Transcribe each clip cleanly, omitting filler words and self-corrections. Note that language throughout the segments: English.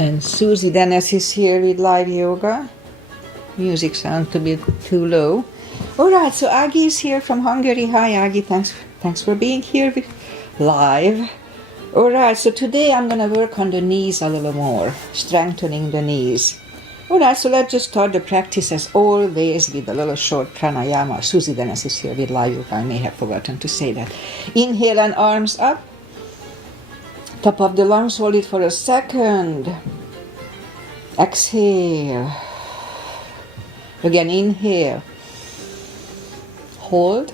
And Susie Denes is here with live yoga. Music sounds a bit too low. Alright, so Agi is here from Hungary. Hi Agi, thanks for being here live. Alright, so today I'm gonna work on the knees a little more, strengthening the knees. Alright, so let's just start the practice as always with a little short pranayama. Susie Denes is here with live yoga. I may have forgotten to say that. Inhale and arms up. Top of the lungs, hold it for a second. Exhale. Again, inhale. Hold.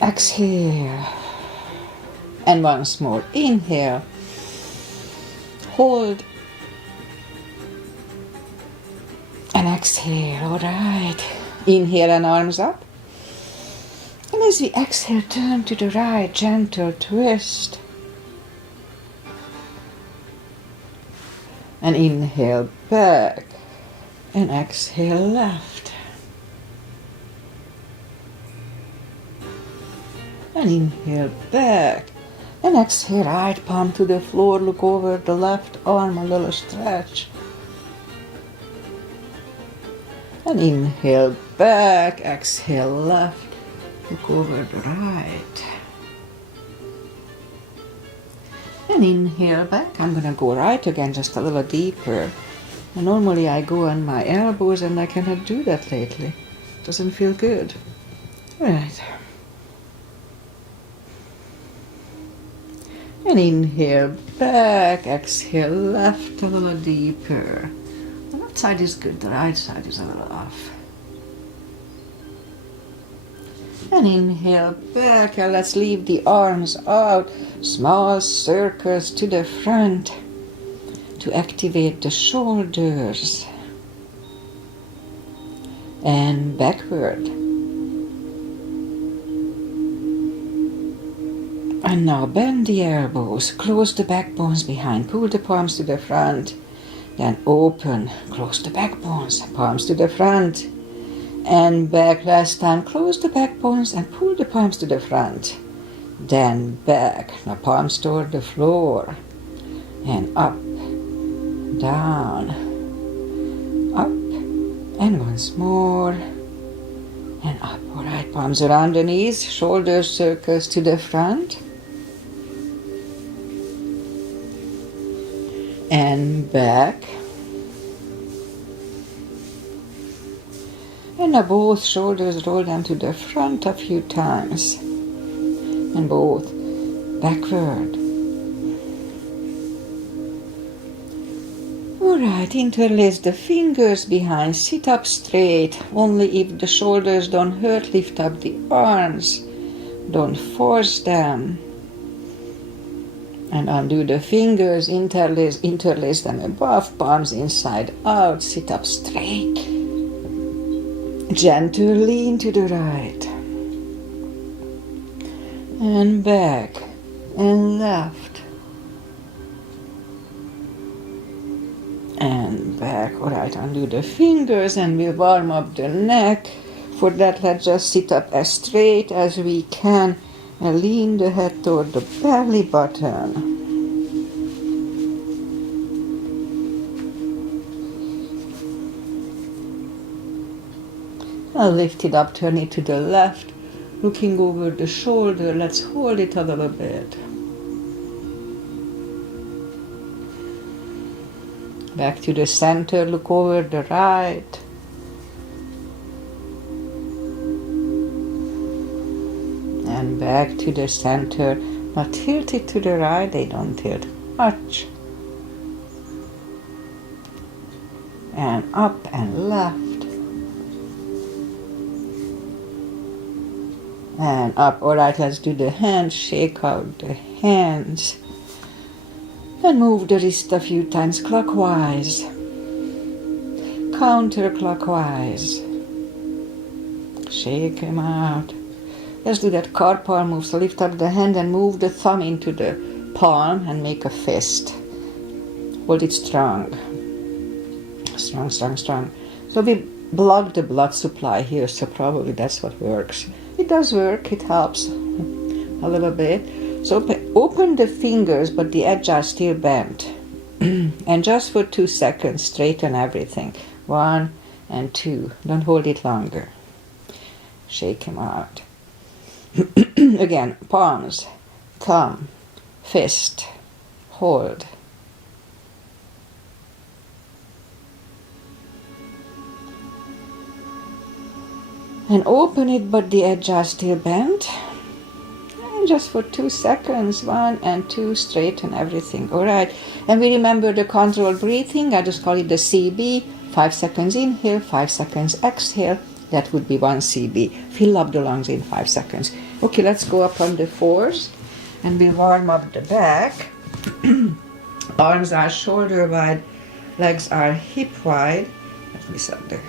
Exhale. And once more. Inhale. Hold. And exhale. All right. Inhale and arms up. And as we exhale, turn to the right, gentle twist. And inhale back. And exhale left. And inhale back. And exhale right palm to the floor. Look over the left arm, a little stretch. And inhale back. Exhale left. Look over the right. And inhale back. I'm going to go right again, just a little deeper. And normally I go on my elbows and I cannot do that lately. Doesn't feel good. Right. And inhale back. Exhale left a little deeper. The left side is good, the right side is a little off. And inhale back, and let's leave the arms out. Small circles to the front to activate the shoulders. And backward. And now bend the elbows, close the backbones behind, pull the palms to the front. Then open, close the backbones, palms to the front. And back last time, close the backbones and pull the palms to the front. Then back, now palms toward the floor. And up, down, up, and once more. And up, alright, palms around the knees, shoulder circles to the front. And back. And now both shoulders roll down to the front a few times. And both backward. Alright, interlace the fingers behind, sit up straight. Only if the shoulders don't hurt, lift up the arms. Don't force them. And undo the fingers, interlace them above, palms inside out, sit up straight. Gentle lean to the right. And back and left. And back. Alright, undo the fingers and we'll warm up the neck. For that, let's just sit up as straight as we can and lean the head toward the belly button. I'll lift it up, turn it to the left, looking over the shoulder. Let's hold it a little bit. Back to the center, look over the right. And back to the center. Now tilt it to the right, they don't tilt much. And up and left. And up. Alright, let's do the hands, shake out the hands. And move the wrist a few times clockwise. Counterclockwise. Shake them out. Let's do that carpal move. So lift up the hand and move the thumb into the palm and make a fist. Hold it strong. Strong, strong, strong. So we block the blood supply here, so probably that's what works. It does work, it helps a little bit. So Open the fingers, but the edges are still bent. And just for 2 seconds, straighten everything. 1 and 2. Don't hold it longer. Shake him out. Again, palms, thumb, fist, hold. And open it, but the edges are still bent. And just for 2 seconds, 1 and 2, straighten everything. All right. And we remember the controlled breathing. I just call it the CB. 5 seconds inhale, 5 seconds exhale. That would be 1 CB. Fill up the lungs in 5 seconds. Okay, let's go up on the fours. And we'll warm up the back. Arms are shoulder wide. Legs are hip wide. Let me set there.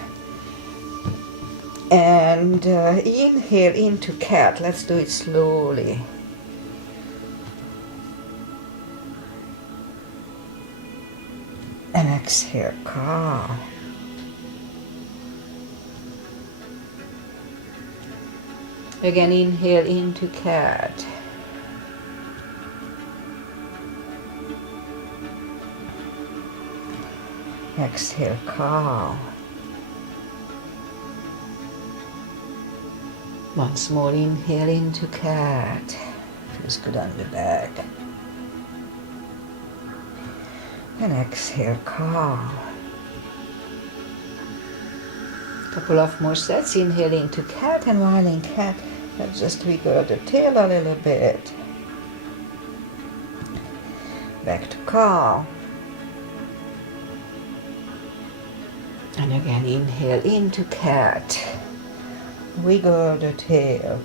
And inhale into cat. Let's do it slowly. And exhale, cow. Again, inhale into cat. Exhale, cow. Once more, inhale into cat. Feels good on the back. And exhale, cow. Couple of more sets. Inhale into cat, and while in cat, let's just wiggle the tail a little bit. Back to cow. And again, inhale into cat. Wiggle the tail.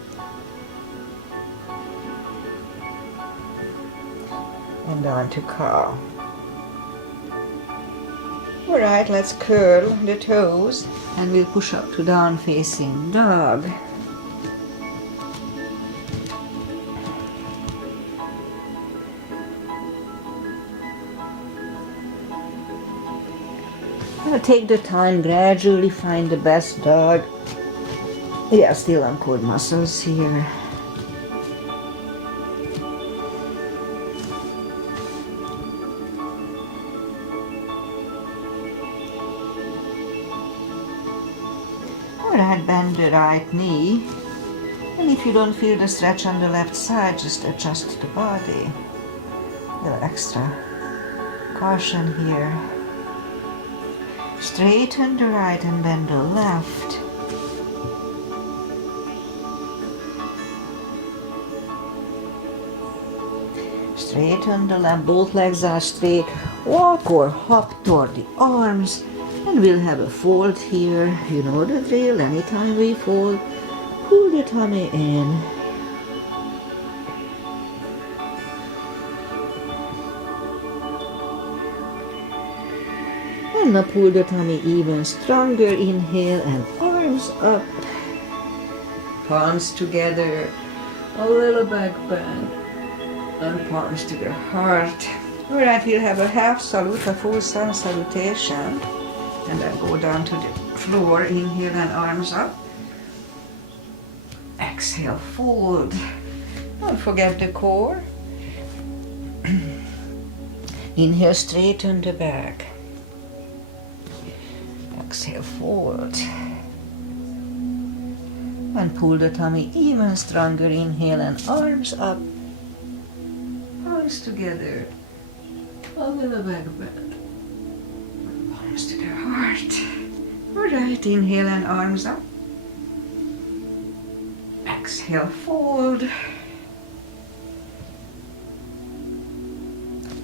And on to cow. Alright, let's curl the toes and we'll push up to down facing dog. I'll take the time, gradually find the best dog. Yeah, still on core muscles here. Alright, bend the right knee. And if you don't feel the stretch on the left side, just adjust the body. A little extra caution here. Straighten the right and bend the left. Straighten the left, both legs are straight. Walk or hop toward the arms. And we'll have a fold here. You know the drill. Anytime we fold, pull the tummy in. And now pull the tummy even stronger. Inhale and arms up. Palms together. A little back bend. And palms to the heart. Alright, we'll have a half salute, a full sun salutation. And then go down to the floor. Inhale and arms up. Exhale, fold. Don't forget the core. Inhale, straighten the back. Exhale, fold. And pull the tummy even stronger. Inhale and arms up. Palms together. A little back bend. Palms to the heart. Alright, inhale and arms up. Exhale, fold.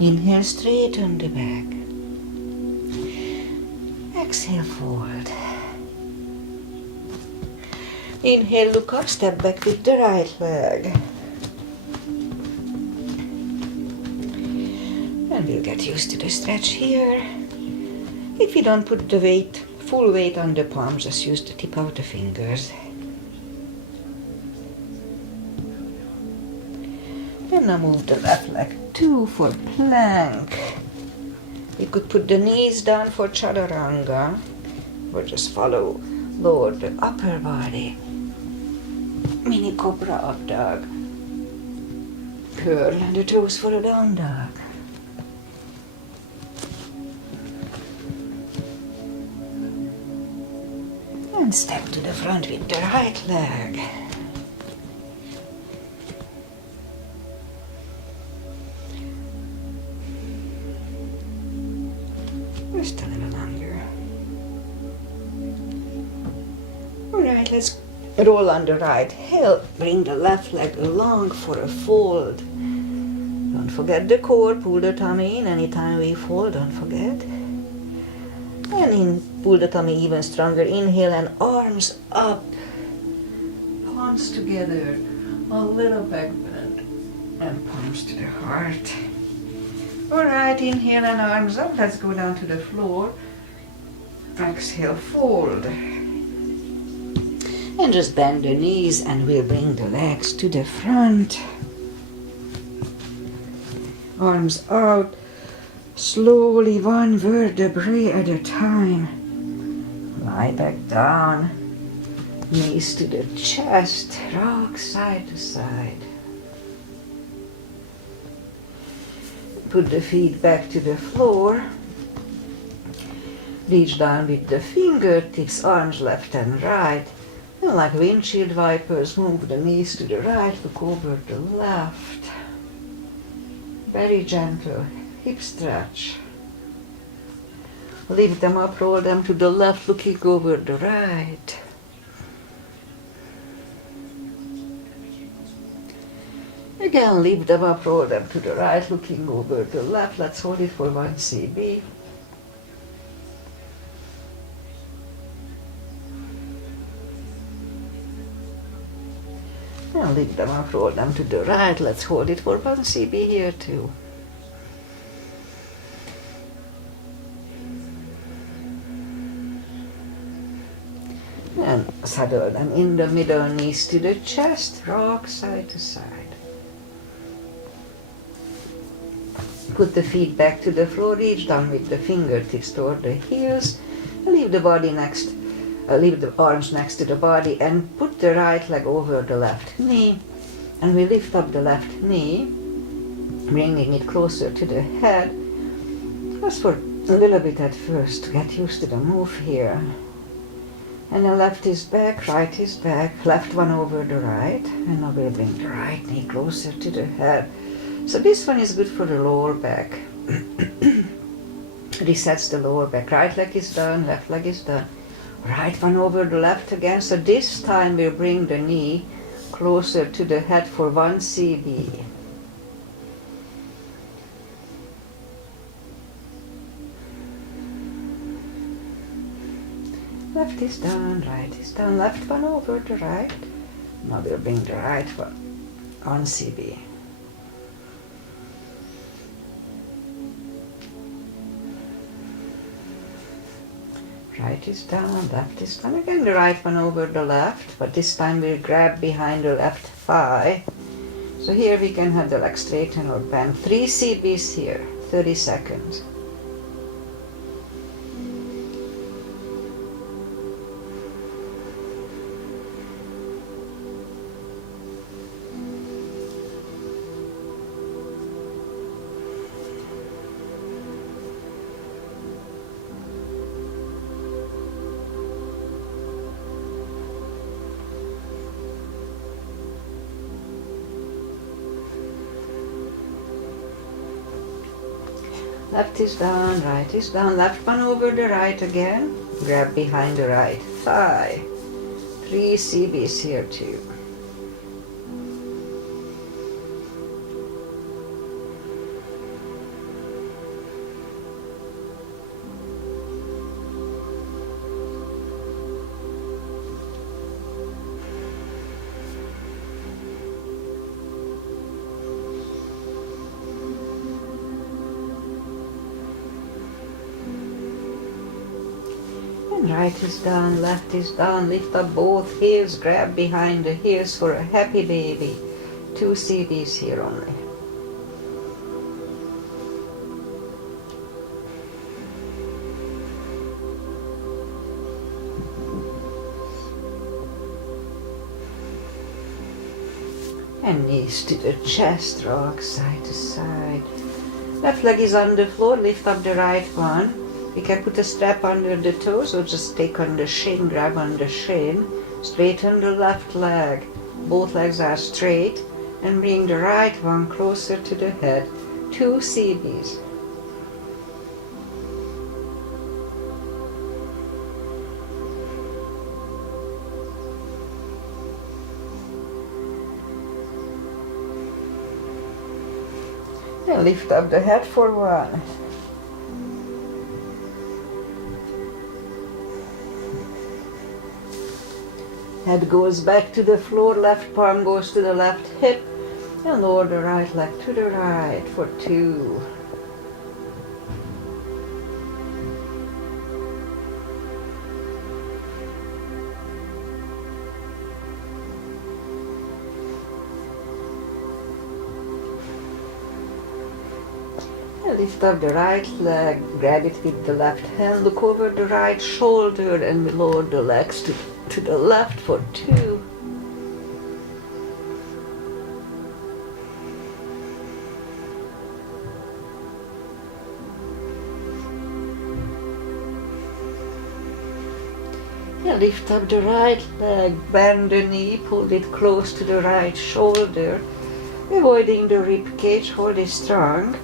Inhale, straighten the back. Exhale, fold. Inhale, look up, step back with the right leg. And we'll get used to the stretch here. If you don't put the weight, full weight on the palms, just use the tip of the fingers. Then now move the left leg too for plank. You could put the knees down for chaturanga, or just follow, lower the upper body. Mini cobra up dog. Curl the toes for a down dog. And step to the front with the right leg. Just a little longer. Alright, let's roll on the right heel. Bring the left leg along for a fold. Don't forget the core. Pull the tummy in anytime we fold. Don't forget. And pull the tummy even stronger. Inhale and arms up. Palms together. A little back bend. And palms to the heart. Alright, inhale and arms up. Let's go down to the floor. Exhale, fold. And just bend the knees and we'll bring the legs to the front. Arms out. Slowly, one vertebrae at a time. Lie back down. Knees to the chest. Rock side to side. Put the feet back to the floor. Reach down with the fingertips, arms left and right. And like windshield wipers, move the knees to the right, look over the left. Very gentle, hip stretch. Lift them up, roll them to the left, looking over the right. Again, lift them up, roll them to the right, looking over the left. Let's hold it for 1 CB. And lift them up, roll them to the right. Let's hold it for 1 CB here too. And saddle them in the middle, knees to the chest, rock side to side. Put the feet back to the floor, reach down with the fingertips toward the heels, and leave the body leave the arms next to the body and put the right leg over the left knee. And we lift up the left knee, bringing it closer to the head, just for a little bit at first to get used to the move here. And then left is back, right is back, left one over the right, and now we'll bring the right knee closer to the head. So this one is good for the lower back. Resets the lower back. Right leg is done, left leg is done. Right one over the left again. So this time we'll bring the knee closer to the head for 1 CB. Left is done, right is done, left one over the right. Now we'll bring the right one on CB. Right is down, left is down. Again the right one over the left, but this time we'll grab behind the left thigh. So here we can have the leg straighten or bend. 3 CBs here, 30 seconds. Left is down, right is down, left one over the right again. Grab behind the right thigh. 3 CBs here too. Right is down, left is down, lift up both heels, grab behind the heels for a happy baby. 2 CBs here only. And knees to the chest, rock side to side. Left leg is on the floor, lift up the right one. You can put a strap under the toes or just take on the shin, grab on the shin. Straighten the left leg. Both legs are straight. And bring the right one closer to the head. 2 CBs. And lift up the head for 1. Head goes back to the floor, left palm goes to the left hip, and lower the right leg to the right for 2. And lift up the right leg, grab it with the left hand, look over the right shoulder and lower the legs to the left for 2. And lift up the right leg, bend the knee, pull it close to the right shoulder, avoiding the rib cage, hold it strong.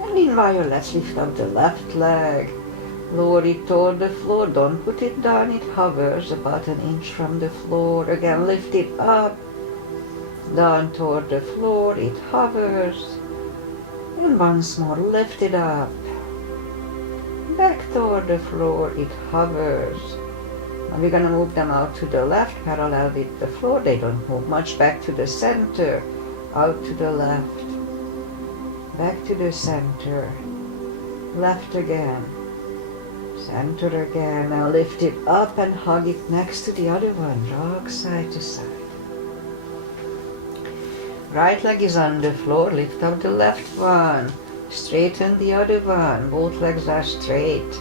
And meanwhile, let's lift up the left leg. Lower it toward the floor, don't put it down, it hovers about 1 inch from the floor. Again, lift it up, down toward the floor, it hovers. And once more, lift it up, back toward the floor, it hovers. Now we're gonna move them out to the left, parallel with the floor, they don't move much. Back to the center, out to the left, back to the center, left again. Center again. Now lift it up and hug it next to the other one. Rock side to side. Right leg is on the floor. Lift up the left one. Straighten the other one. Both legs are straight.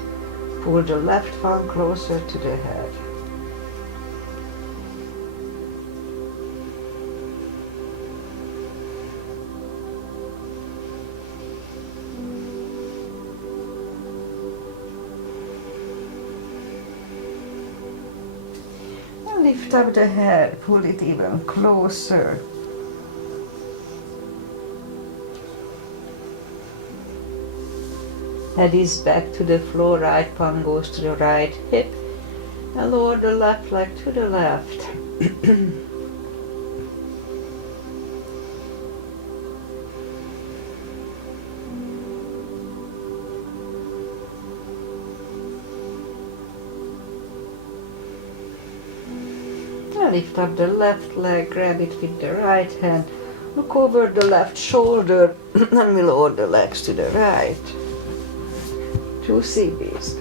Pull the left one closer to the head. Lift up the head, pull it even closer. Head is back to the floor, right palm goes to the right hip, and lower the left leg to the left. Lift up the left leg, grab it with the right hand, look over the left shoulder, and we lower the legs to the right. 2 CBs.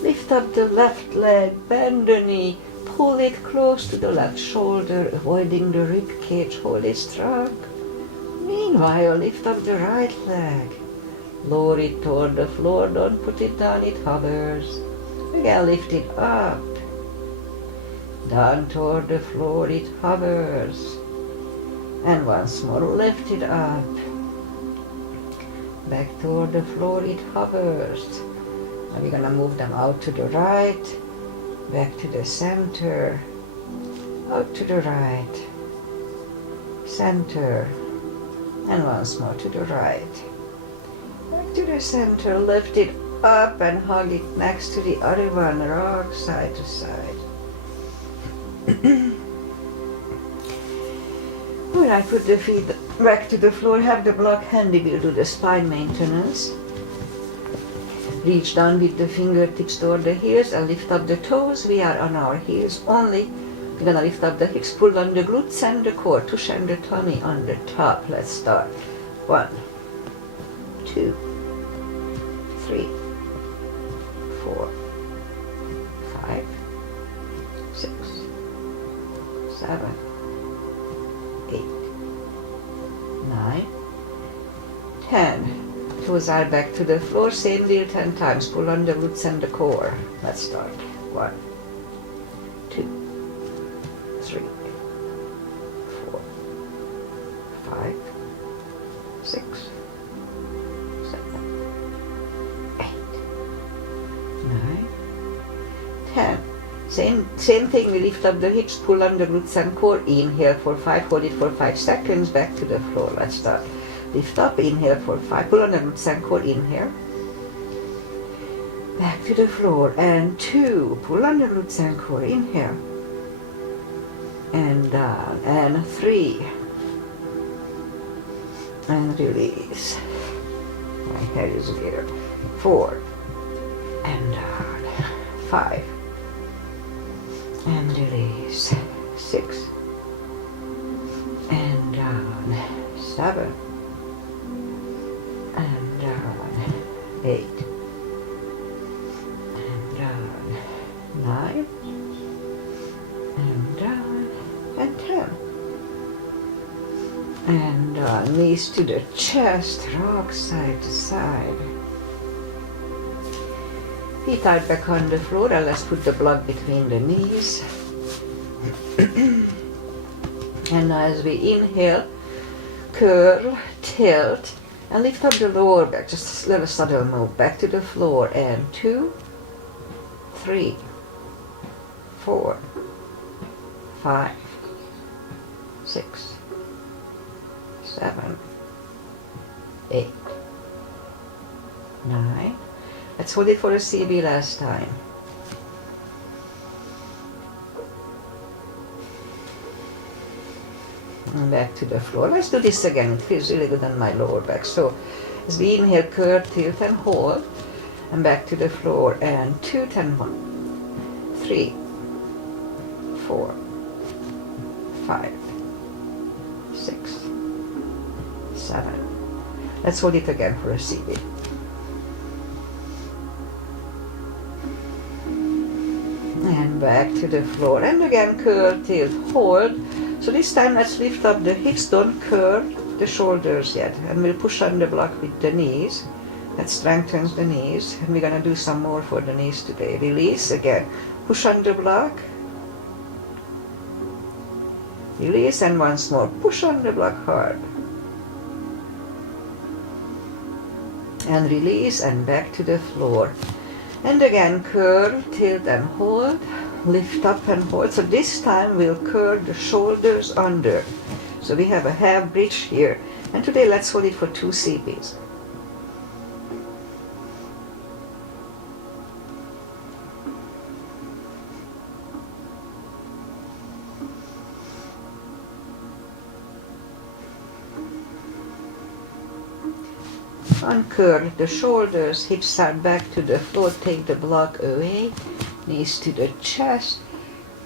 Lift up the left leg, bend the knee, pull it close to the left shoulder, avoiding the rib cage, hold it strong. Meanwhile, lift up the right leg. Lower it toward the floor, don't put it down, it hovers. Again, lift it up. Down toward the floor, it hovers. And once more, lift it up. Back toward the floor, it hovers. Now we're gonna move them out to the right. Back to the center, out to the right, center, and once more to the right. Back to the center, lift it up and hug it next to the other one, rock side to side. When I put the feet back to the floor, have the block handy, we'll do the spine maintenance. Reach down with the fingertips toward the heels and lift up the toes. We are on our heels only. We're gonna lift up the hips, pull on the glutes and the core, tush and the tummy on the top. Let's start. 1, 2, 3, 4, 5, 6, 7, 8, 9, toes are back to the floor. Same deal 10 times. Pull on the glutes and the core. Let's start. 1, 2, 3, 4, 5, 6, 7, 8, 9, 10. Same thing, we lift up the hips, pull on the glutes and core, inhale for 5, hold it for 5 seconds, back to the floor. Let's start. Lift up, inhale for 5, pull on the glutes and core, inhale. Back to the floor, and 2, pull on the glutes and core, inhale. And down, and 3. And release. My head is weird. 4. And down. 5. And release. 6. And down. 7. And down. 8. And down. 9. And down. And 10. And knees to the chest, rock side to side. Feet are back on the floor, and let's put the block between the knees. And as we inhale, curl, tilt, and lift up the lower back, just a little subtle move, back to the floor, and 2, 3, 4, 5, 6, 7, 8, 9. Let's hold it for a CB last time. And back to the floor. Let's do this again. It feels really good on my lower back. So as we inhale, curl, tilt, and hold. And back to the floor. And 2, 10, 1, 3, 4, 5, 6, 7. Let's hold it again for a CB. And back to the floor. And again, curl, tilt, hold. So this time let's lift up the hips, don't curl the shoulders yet. And we'll push on the block with the knees. That strengthens the knees. And we're going to do some more for the knees today. Release again. Push on the block. Release, and once more. Push on the block hard. And release, and back to the floor. And again, curl, tilt, and hold. Lift up and hold. So this time we'll curl the shoulders under. So we have a half bridge here. And today let's hold it for 2 CBs. Uncurl the shoulders, hips are back to the floor, take the block away, knees to the chest,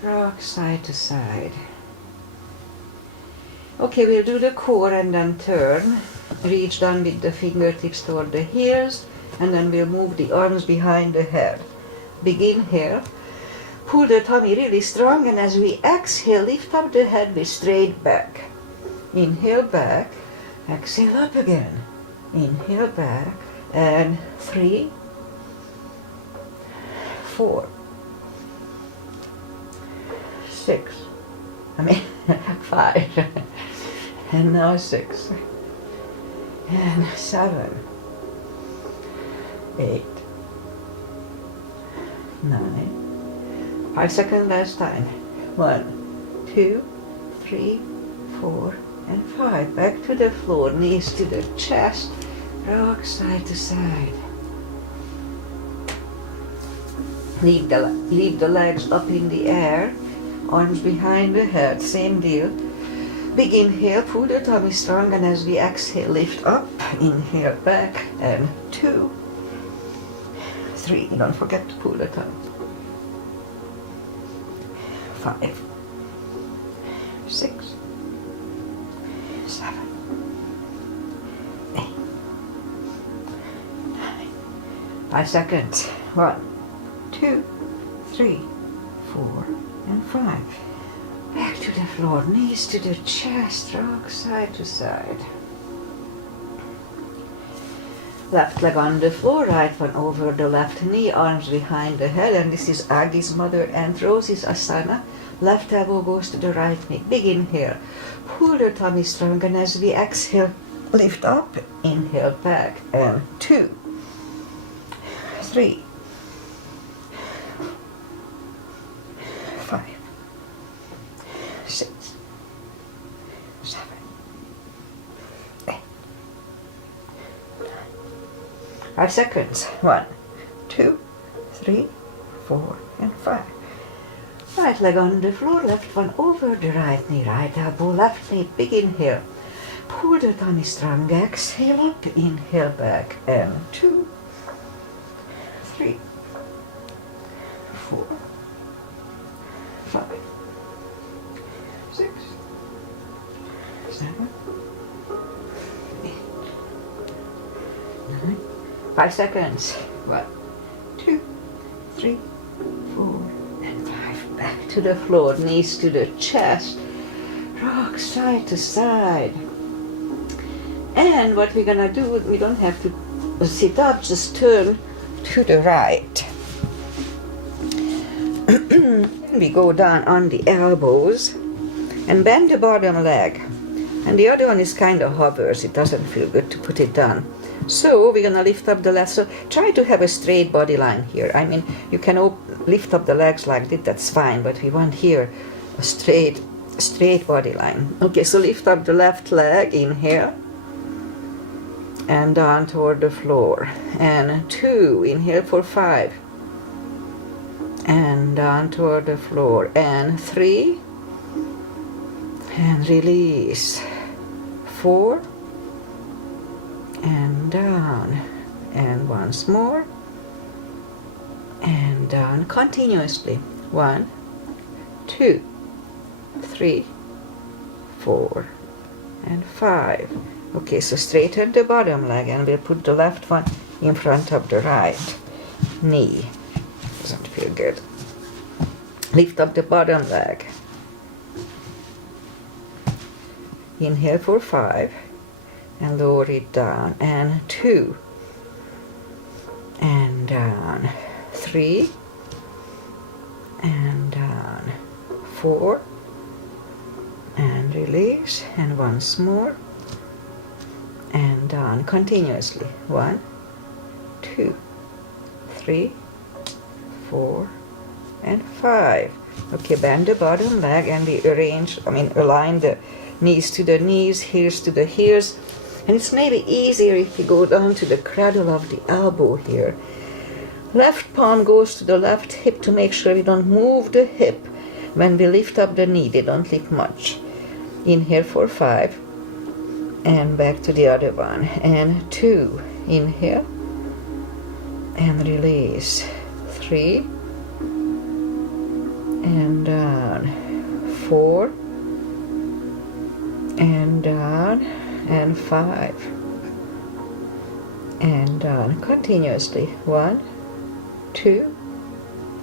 rock side to side. Okay, we'll do the core and then turn, reach down with the fingertips toward the heels, and then we'll move the arms behind the head. Begin here, pull the tummy really strong, and as we exhale, lift up the head with straight back. Inhale back, exhale up again. Inhale back, and 3, 4, 6, 5, and now 6, and 7, 8, 9, 5 seconds last time. 1, 2, 3, 4, and 5. Back to the floor, knees to the chest, rock side to side. Leave the legs up in the air, arms behind the head, same deal. Big inhale, pull the tummy strong, and as we exhale, lift up, inhale back, and 2, 3, don't forget to pull the tummy. 5, 6, 7, 8, 9, 5 seconds. 1, 2, 3, 4, and 5. Back to the floor, knees to the chest, rock side to side. Left leg on the floor, right one over the left knee, arms behind the head, and this is Agi's mother and Rosie's asana. Left elbow goes to the right knee. Big inhale. Pull the tummy strong, and as we exhale, lift up, inhale back, and 2, 3, 5, 6, 7, 8, 9. 5 seconds. 1, 2, 3, 4, and 5. Right leg on the floor, left one over the right knee, right elbow, left knee, big inhale. Pull the tummy strong, exhale up, inhale back, and 2, 3, 4, 5, 6, 7, 8, 9. 5 seconds. 1, 2, 3, 4, and 5. Back to the floor, knees to the chest. Rock side to side. And what we're gonna do, we don't have to sit up, just turn to the right. We go down on the elbows and bend the bottom leg. And the other one is kind of hovers, it doesn't feel good to put it down. So we're gonna lift up the left, so try to have a straight body line here. I mean, you can lift up the legs like this, that's fine, but we want here a straight body line. Okay, so lift up the left leg, inhale, and down toward the floor. And 2, inhale for 5, and down toward the floor. And 3, and release. 4, and down. And once more, and down continuously. 1, 2, 3, 4, and 5. Okay, so straighten the bottom leg, and we'll put the left one in front of the right knee. Doesn't feel good. Lift up the bottom leg. Inhale for 5, and lower it down. And 2, and down. 3, and down. 4, and release. And once more, and down continuously. 1, 2, 3, 4, and 5. Okay, bend the bottom leg, and we align the knees to the knees, heels to the heels. And it's maybe easier if we go down to the cradle of the elbow here. Left palm goes to the left hip to make sure we don't move the hip. When we lift up the knee, they don't lift much. Inhale for 5, and back to the other one. And 2, inhale, and release. 3, and down. 4, and down. And 5, and down continuously. 1, 2,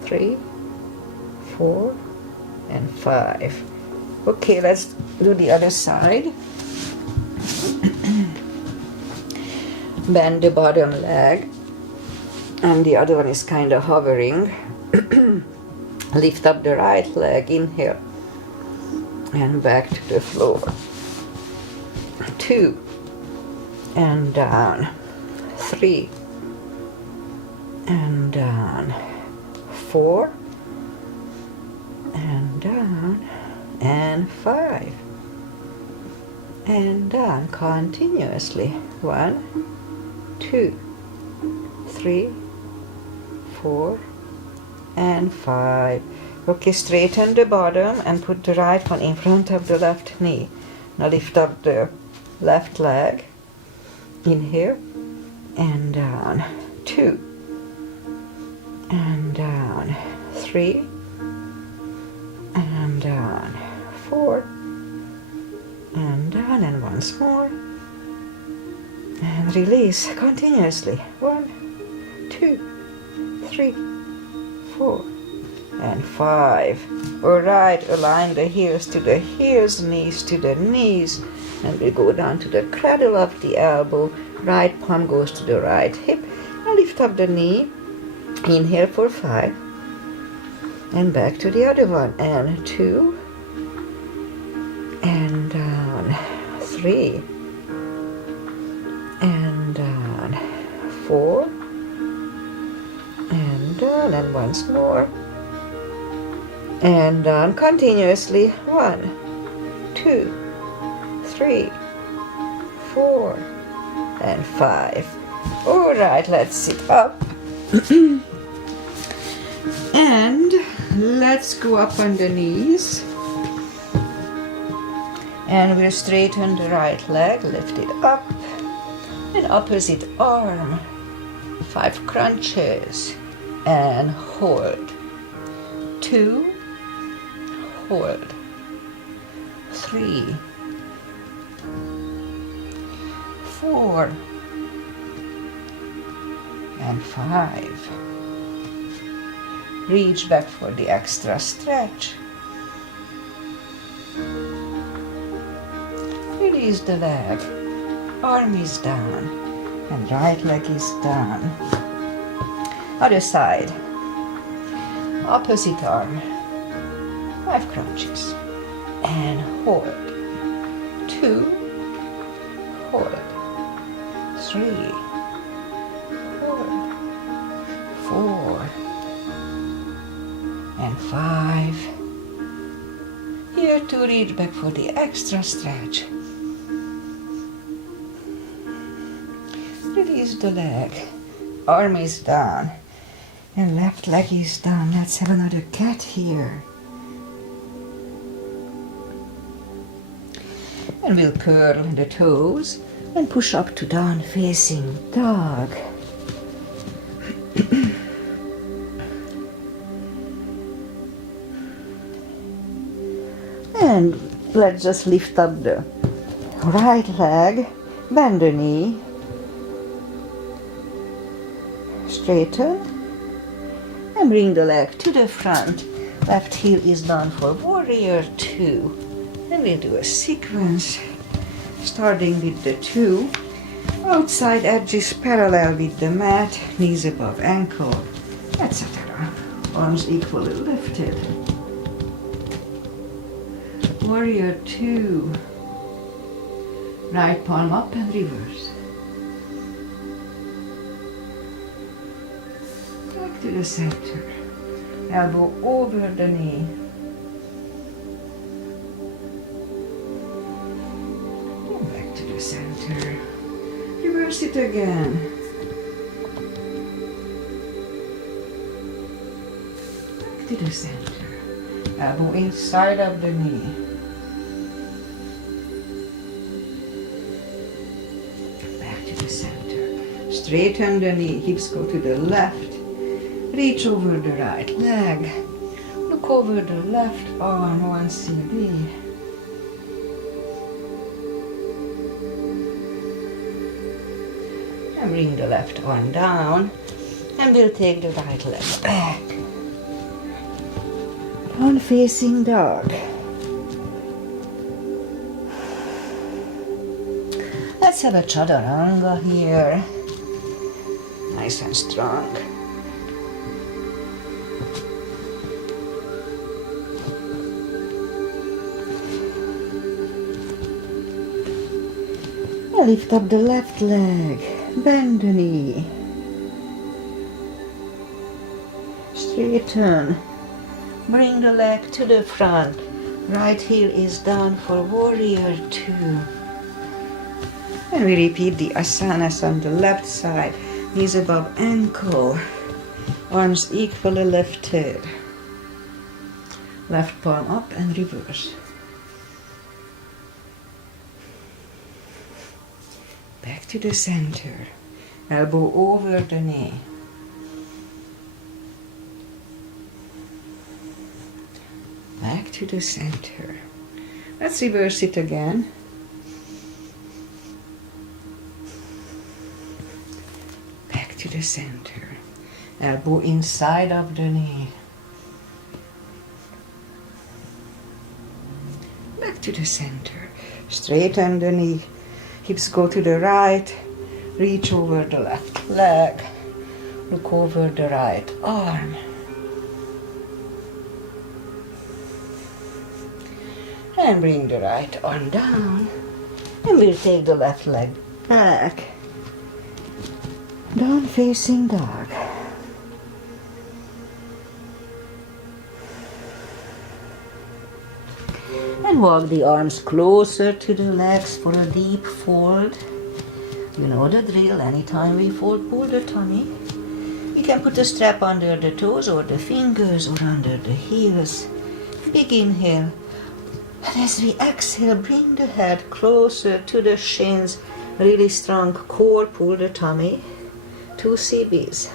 3, 4, and 5. Okay, let's do the other side. Bend the bottom leg, and the other one is kind of hovering. Lift up the right leg, inhale, and back to the floor. 2, and down. 3, and down. 4, and down. And 5, and down continuously. 1, 2, 3, 4, and 5. Okay, straighten the bottom and put the right one in front of the left knee. Now lift up the left leg. Inhale, and down. 2, and down. 3, and down. 4, and down. And once more, and release continuously. 1, 2, 3, 4, and 5. All right, align the heels to the heels, knees to the knees, and we go down to the cradle of the elbow. Right palm goes to the right hip. And lift up the knee. Inhale for 5. And back to the other one. And 2. And down. 3. And down. 4. And down. And once more. And down continuously. 1, 2, 3, 4, and 5. All right, let's sit up. And let's go up on the knees. And we'll straighten the right leg, lift it up. And opposite arm. 5 crunches. And hold. 2, hold. 3, 4, and 5. Reach back for the extra stretch. Release the leg. Arm is down and right leg is down. Other side. Opposite arm. 5 crunches. And hold. 2, hold. 3, hold. 4, and 5. Here to reach back for the extra stretch. Release the leg. Arm is down. And left leg is down. Let's have another cat here. And we'll curl the toes and push up to down facing dog. And let's just lift up the right leg, bend the knee, straighten, and bring the leg to the front. Left heel is down for warrior 2. Then we'll do a sequence, starting with the 2. Outside edges parallel with the mat, knees above ankle, etc. Arms equally lifted. Warrior 2. Right palm up and reverse. Back to the center. Elbow over the knee. Center. Reverse it again. Back to the center. Elbow inside of the knee. Back to the center. Straighten the knee. Hips go to the left. Reach over the right leg. Look over the left arm once again. And bring the left arm down, and we'll take the right leg back. Down facing dog. Let's have a chaturanga here. Nice and strong. And lift up the left leg. Bend the knee. Straighten. Bring the leg to the front. Right heel is down for warrior 2. And we repeat the asanas on the left side. Knees above ankle. Arms equally lifted. Left palm up and reverse. Back to the center. Elbow over the knee. Back to the center. Let's reverse it again. Back to the center. Elbow inside of the knee. Back to the center. Straighten the knee. Hips go to the right. Reach over the left leg. Look over the right arm. And bring the right arm down. And we'll take the left leg back. Down facing dog. And walk the arms closer to the legs for a deep fold. You know the drill. Anytime we fold, pull the tummy. You can put a strap under the toes or the fingers or under the heels. Big inhale. And as we exhale, bring the head closer to the shins. Really strong core, pull the tummy. 2 CBs.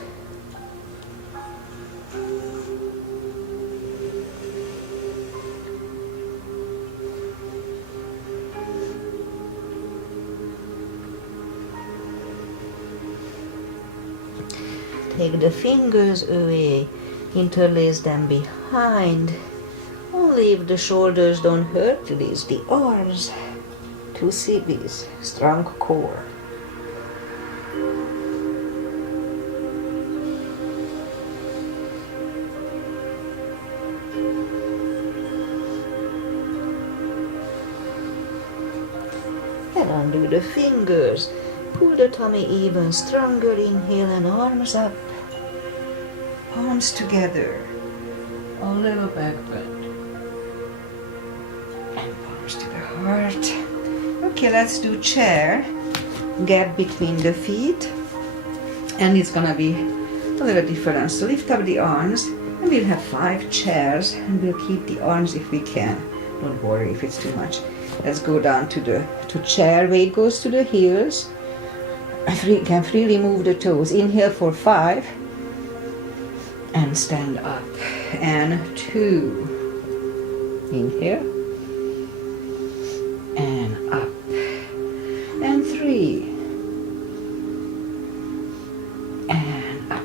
Take the fingers away, interlace them behind. Only if the shoulders don't hurt, release the arms. 2 CBs, strong core. And undo the fingers. Pull the tummy even stronger. Inhale and arms up. Palms together. A little back bend. And palms to the heart. Okay, let's do chair. Gap between the feet. And it's gonna be a little different. So lift up the arms and we'll have 5 chairs and we'll keep the arms if we can. Don't worry if it's too much. Let's go down to chair. Weight goes to the heels. Can freely move the toes. Inhale for 5 and stand up. And 2. Inhale and up. And 3 and up.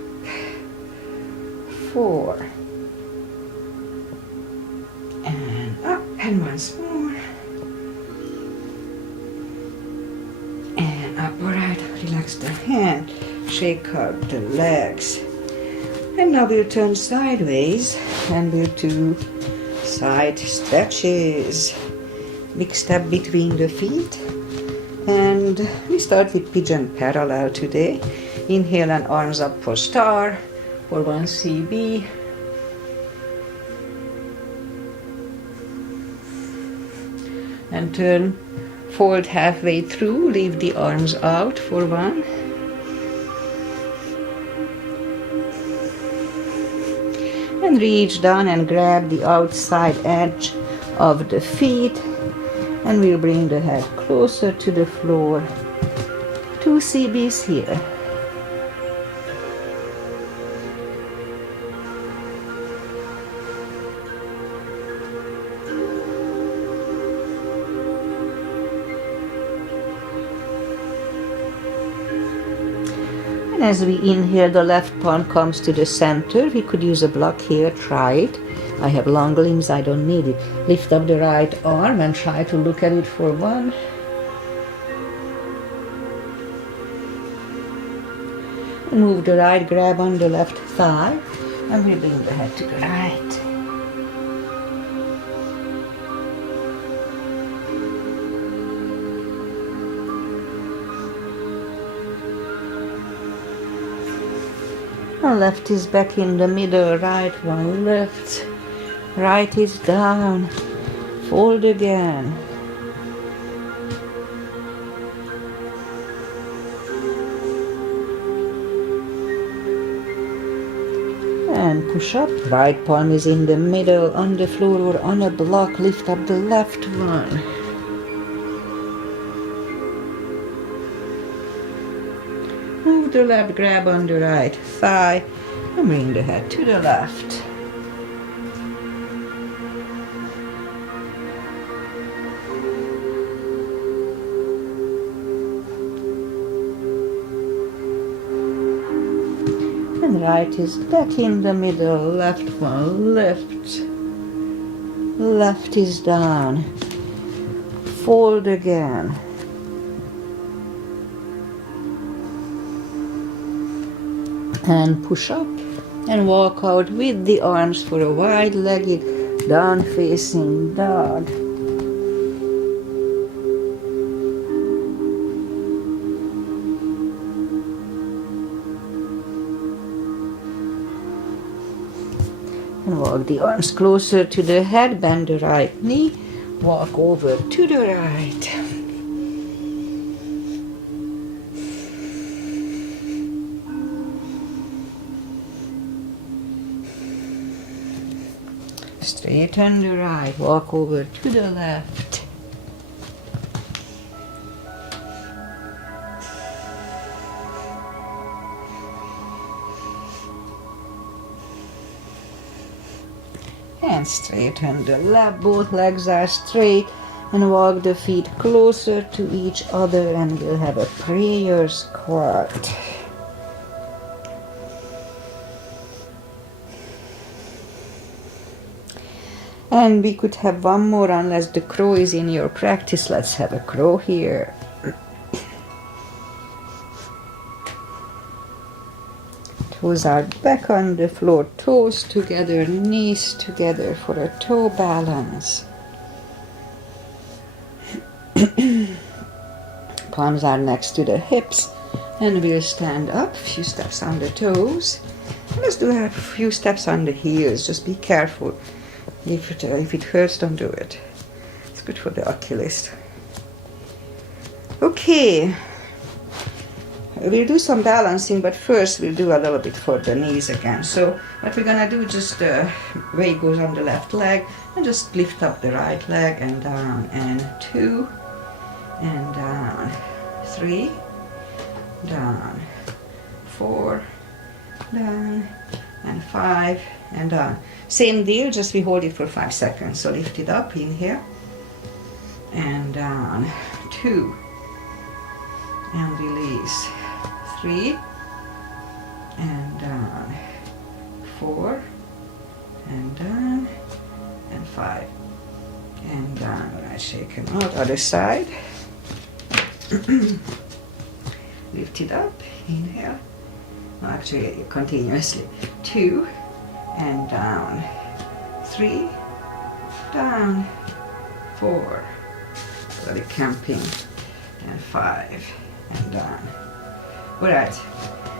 4 and up. And once more. And up. Alright, relax the hand, shake out the legs. And now we'll turn sideways and we'll do side stretches. Big step between the feet. And we start with pigeon parallel today. Inhale and arms up for star for 1 CB. And turn, fold halfway through, leave the arms out for 1. And reach down and grab the outside edge of the feet. And we'll bring the head closer to the floor. 2 CBs here. And as we inhale, the left palm comes to the center. We could use a block here, try it. I have long limbs, I don't need it. Lift up the right arm and try to look at it for 1. And move the right, grab on the left thigh, and we bring the head to the right. And left is back in the middle, right one left. Right is down. Fold again. And push up. Right palm is in the middle, on the floor or on a block. Lift up the left one. Move the left, grab on the right thigh, and bring the head to the left. And right is back in the middle, left one, lift. Left is down. Fold again. and push up and walk out with the arms for a wide-legged down-facing dog. And walk the arms closer to the head, bend the right knee, walk over to the right. Straighten the right, walk over to the left. And straighten the left, both legs are straight, and walk the feet closer to each other, and we'll have a prayer squat. And we could have one more unless the crow is in your practice. Let's have a crow here. Toes are back on the floor, toes together, knees together for a toe balance. Palms are next to the hips, and we'll stand up, a few steps on the toes. Let's do a few steps on the heels, just be careful. If it hurts, don't do it. It's good for the Achilles. Okay. We'll do some balancing, but first we'll do a little bit for the knees again. So what we're gonna do, just weight goes on the left leg, and just lift up the right leg, and down, and 2, and down, 3, down, 4, down, and 5, and down. Same deal, just we hold it for 5 seconds. So lift it up, inhale, and down, 2, and release, 3, and down, 4, and down, and 5, and down. Right, shake them out, other side. Lift it up, inhale, no, actually continuously, 2, and down, 3, down, 4, really camping, and 5, and down. Alright,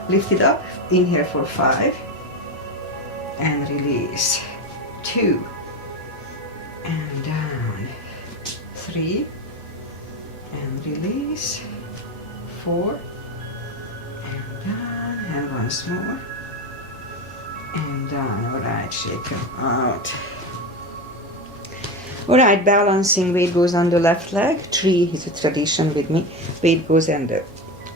lift it up, inhale for 5, and release, 2, and down, 3, and release, 4, and down, and once more, and down. Alright, shake them out. Alright, balancing, weight goes on the left leg. 3 is a tradition with me. Weight goes on the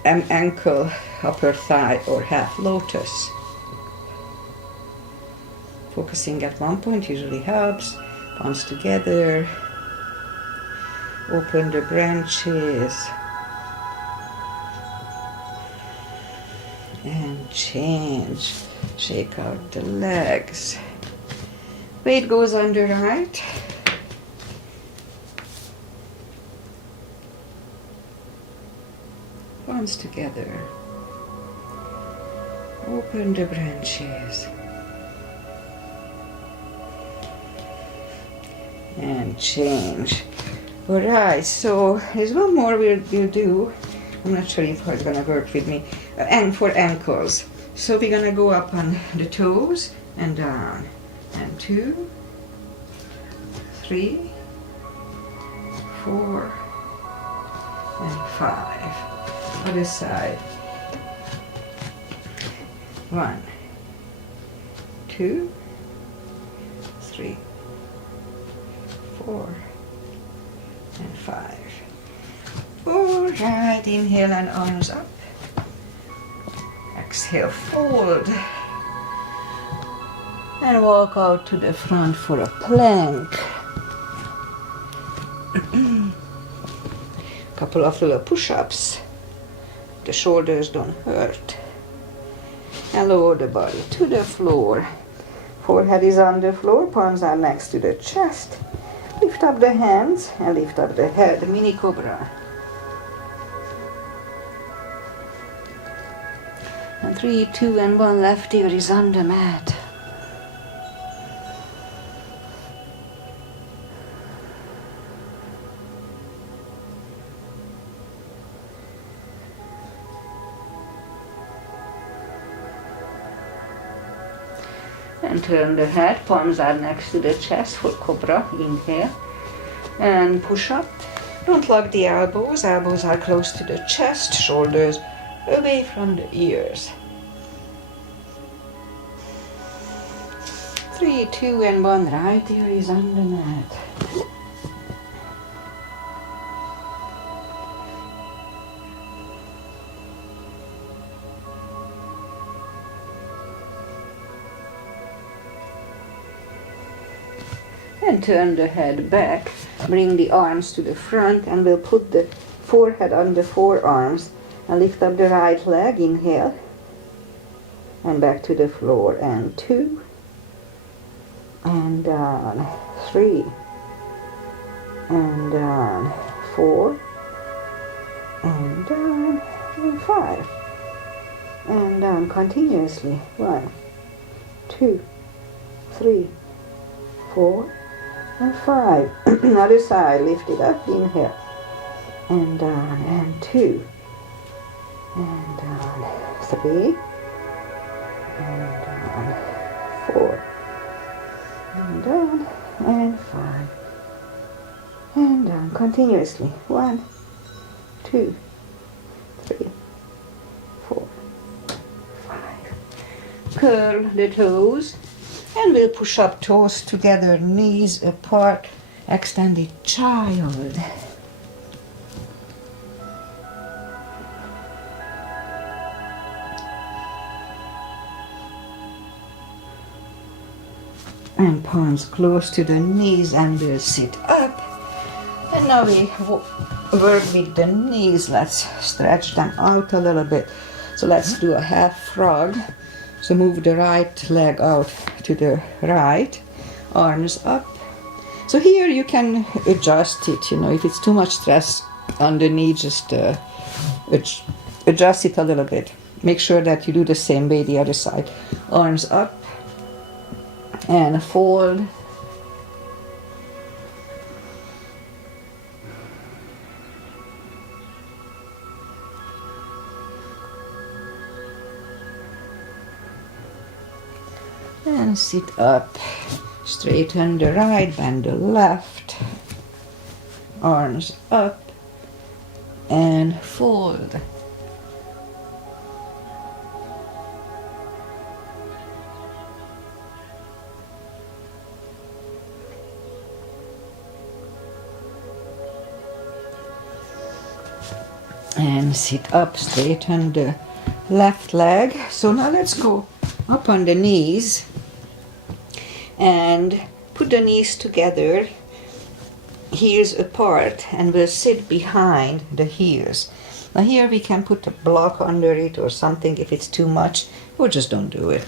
ankle, upper thigh, or half lotus. Focusing at one point usually helps. Palms together. Open the branches. And change. Shake out the legs. Weight goes on the right. Palms together. Open the branches. And change. Alright, so there's one more we'll do. I'm not sure if it's gonna work with me. And for ankles. So we're gonna go up on the toes and down. And 2, 3, 4, and 5. Other side. 1, 2, 3, 4, and 5. Alright, inhale and arms up. Exhale, fold. And walk out to the front for a plank. Couple of little push-ups. The shoulders don't hurt. And lower the body to the floor. Forehead is on the floor, palms are next to the chest. Lift up the hands and lift up the head, mini cobra. And 3, 2, and 1. Left ear is on the mat. And turn the head, palms are next to the chest for cobra, inhale. And push up. Don't lock the elbows, elbows are close to the chest, shoulders away from the ears. 3, 2, and 1, right ear is on the mat. And turn the head back, bring the arms to the front, and we'll put the forehead on the forearms and lift up the right leg, inhale, and back to the floor, and 2, and down, 3, and down, 4, and down, and 5, and down continuously, 1, 2, 3, 4, and 5. Other side, lift it up, inhale, and down, and 2, and down, 3, and down, 4, and down, and 5, and down continuously, 1, 2, 3, 4, 5. Curl the toes. And we'll push up, toes together, knees apart, extended child. And palms close to the knees, and we'll sit up. And now we work with the knees. Let's stretch them out a little bit. So let's do a half frog. So move the right leg out to the right, arms up. So here you can adjust it, if it's too much stress on the knee, just adjust it a little bit. Make sure that you do the same way the other side. Arms up and fold. And sit up, straighten the right, bend the left, arms up, and fold. And sit up, straighten the left leg. So now let's go up on the knees and put the knees together, heels apart, and we'll sit behind the heels. Now here we can put a block under it or something if it's too much, or just don't do it.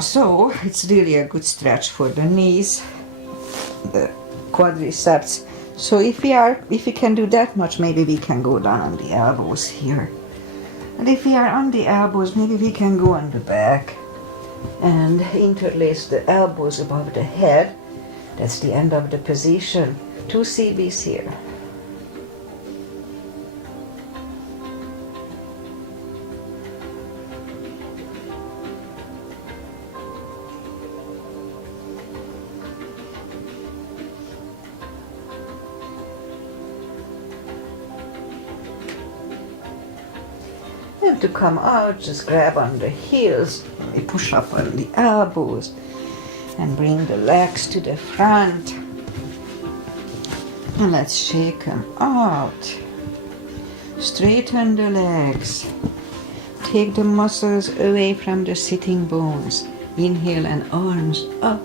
So it's really a good stretch for the knees, the quadriceps. So if we can do that much, maybe we can go down on the elbows here. And if we are on the elbows, maybe we can go on the back and interlace the elbows above the head. That's the end of the position. 2 CBs here. And to come out, just grab on the heels, push up on the elbows, and bring the legs to the front. And let's shake them out. Straighten the legs. Take the muscles away from the sitting bones. Inhale and arms up.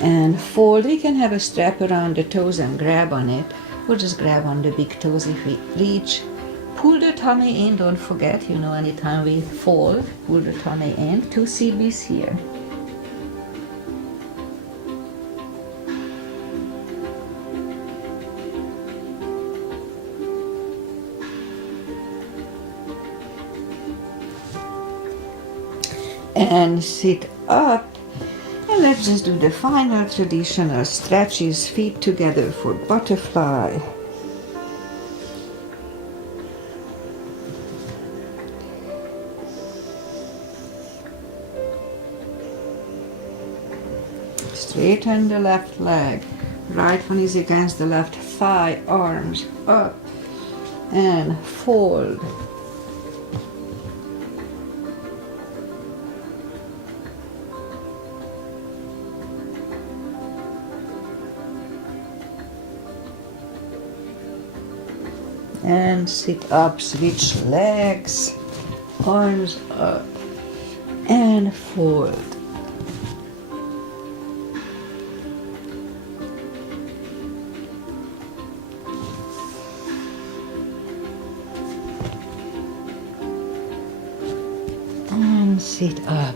And fold. We can have a strap around the toes and grab on it, or just grab on the big toes if we reach. Pull the tummy in, don't forget, anytime we fold, pull the tummy in. 2 CBs here. and sit up. And let's just do the final traditional stretches, feet together for butterfly. Straighten the left leg. Right one is against the left thigh, arms up and fold. And sit up, switch legs, arms up and fold. And sit up.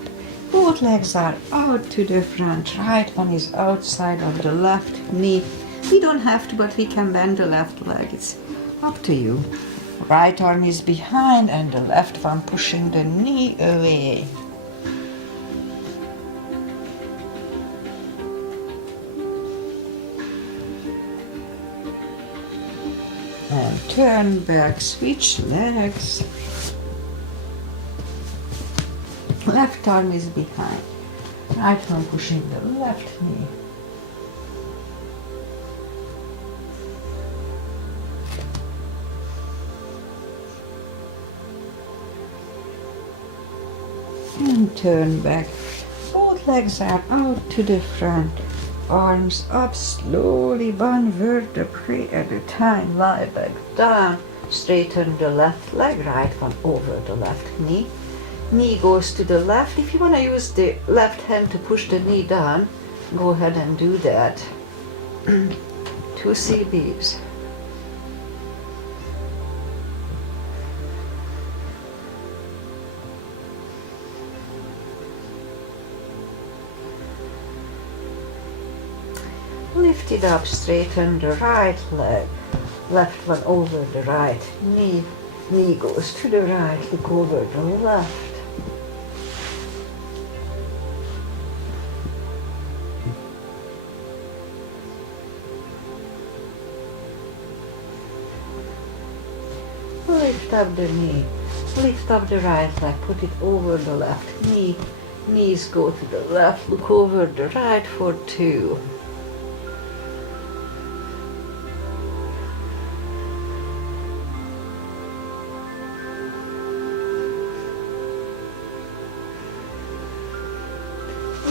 Both legs are out to the front. Right one is outside of the left knee. We don't have to, but we can bend the left leg. It's up to you. Right arm is behind and the left one pushing the knee away. And turn back, switch legs. Left arm is behind. Right one pushing the left knee. And turn back. Both legs are out to the front. Arms up slowly, one vertebrae at a time. Lie back down. Straighten the left leg, right one over the left knee. Knee goes to the left. If you want to use the left hand to push the knee down, go ahead and do that. 2 CBs. Lift it up, straighten the right leg, left one over the right knee, knee goes to the right, look over the left. Lift up the knee, lift up the right leg, put it over the left knee, knees go to the left, look over the right for 2.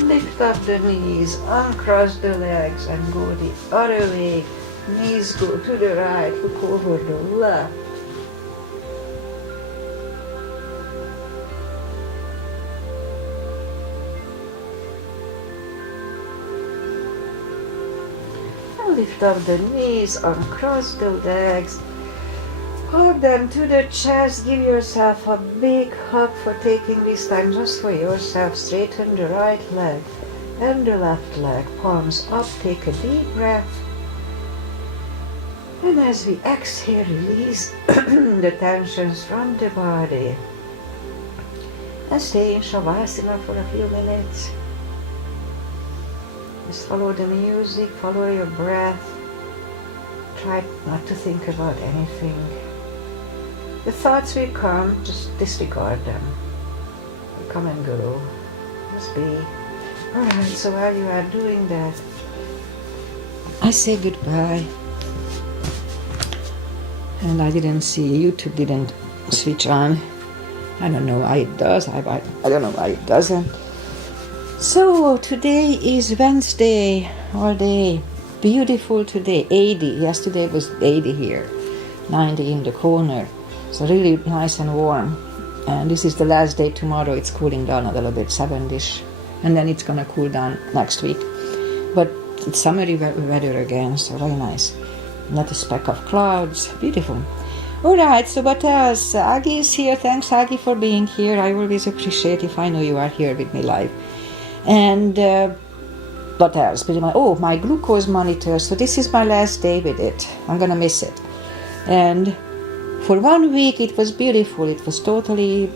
Lift up the knees, uncross the legs and go the other way. Knees go to the right, look over the left. And lift up the knees, uncross the legs. Hug them to the chest, give yourself a big hug for taking this time just for yourself. Straighten the right leg and the left leg, palms up, take a deep breath. And as we exhale, release the tensions from the body. And stay in Shavasana for a few minutes. Just follow the music, follow your breath. Try not to think about anything. The thoughts will come, just disregard them. They come and go. Just be. Alright, so while you are doing that, I say goodbye. And I didn't see, YouTube didn't switch on. I don't know why it does. I don't know why it doesn't. So today is Wednesday, all day. Beautiful today, 80. Yesterday was 80 here, 90 in the corner. So really nice and warm. And this is the last day. Tomorrow it's cooling down a little bit, 7-ish. And then it's gonna cool down next week. But it's summery weather again, so very nice. Not a speck of clouds, beautiful. Alright, so what else? Aggie is here. Thanks, Aggie, for being here. I always appreciate if I know you are here with me live. And what else? My glucose monitor. So this is my last day with it. I'm gonna miss it. And for 1 week it was beautiful. It was totally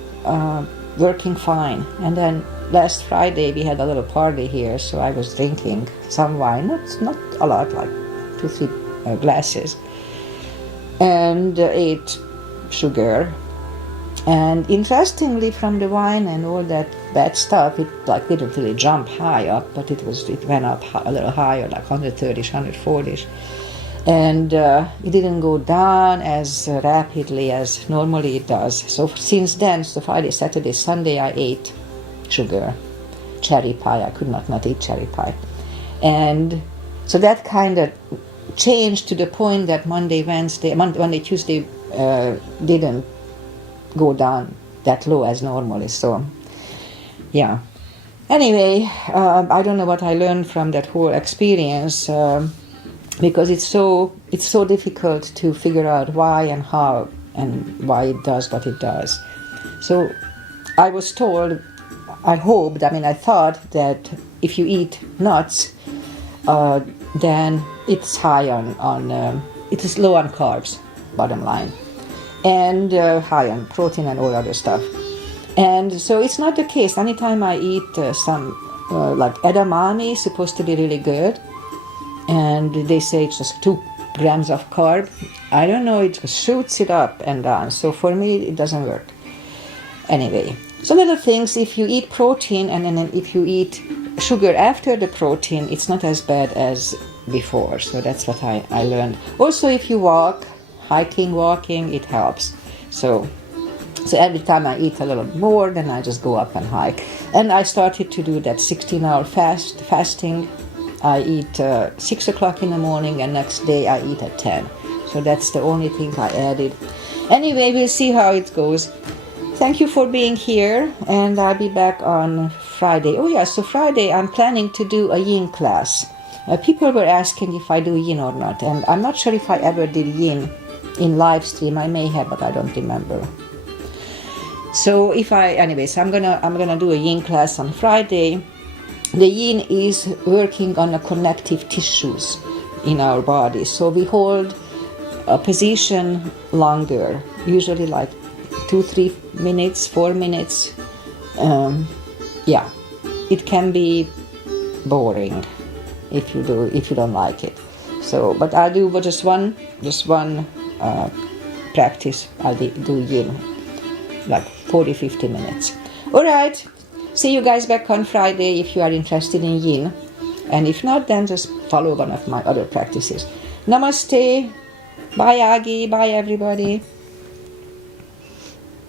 working fine. And then last Friday we had a little party here, so I was drinking some wine, not a lot, like 2-3 glasses, and ate sugar. And interestingly, from the wine and all that bad stuff, it like didn't really jump high up, but it went up a little higher, like 130ish, 140ish. And it didn't go down as rapidly as normally it does. So since then, so Friday, Saturday, Sunday, I ate sugar, cherry pie. I could not eat cherry pie. And so that kind of changed to the point that Monday, Tuesday didn't go down that low as normally. So, yeah. Anyway, I don't know what I learned from that whole experience, because it's so difficult to figure out why and how and why it does what it does. So I was told, I thought that if you eat nuts, then it's high on it is low on carbs, bottom line, and high on protein and all other stuff. And so it's not the case. Anytime I eat some like edamame, is supposed to be really good, and they say it's just 2 grams of carb. I don't know, it just shoots it up and down. So for me, it doesn't work. Anyway, so little things, if you eat protein and then if you eat sugar after the protein, it's not as bad as before. So that's what I learned. Also, if you walk, walking, it helps. So every time I eat a little more, then I just go up and hike. And I started to do that 16-hour fasting. I eat 6 o'clock in the morning, and next day I eat at 10. So that's the only thing I added. Anyway, we'll see how it goes. Thank you for being here, and I'll be back on Friday. Oh yeah, so Friday I'm planning to do a yin class. People were asking if I do yin or not, and I'm not sure if I ever did yin in live stream. I may have, but I don't remember. So I'm gonna do a yin class on Friday. The yin is working on the connective tissues in our body. So we hold a position longer, usually like 2-3 minutes, 4 minutes. It can be boring if you don't like it. So, but I'll do just one practice. I'll do yin, like 40-50 minutes. All right. See you guys back on Friday if you are interested in yin. And if not, then just follow one of my other practices. Namaste. Bye, Agi. Bye, everybody.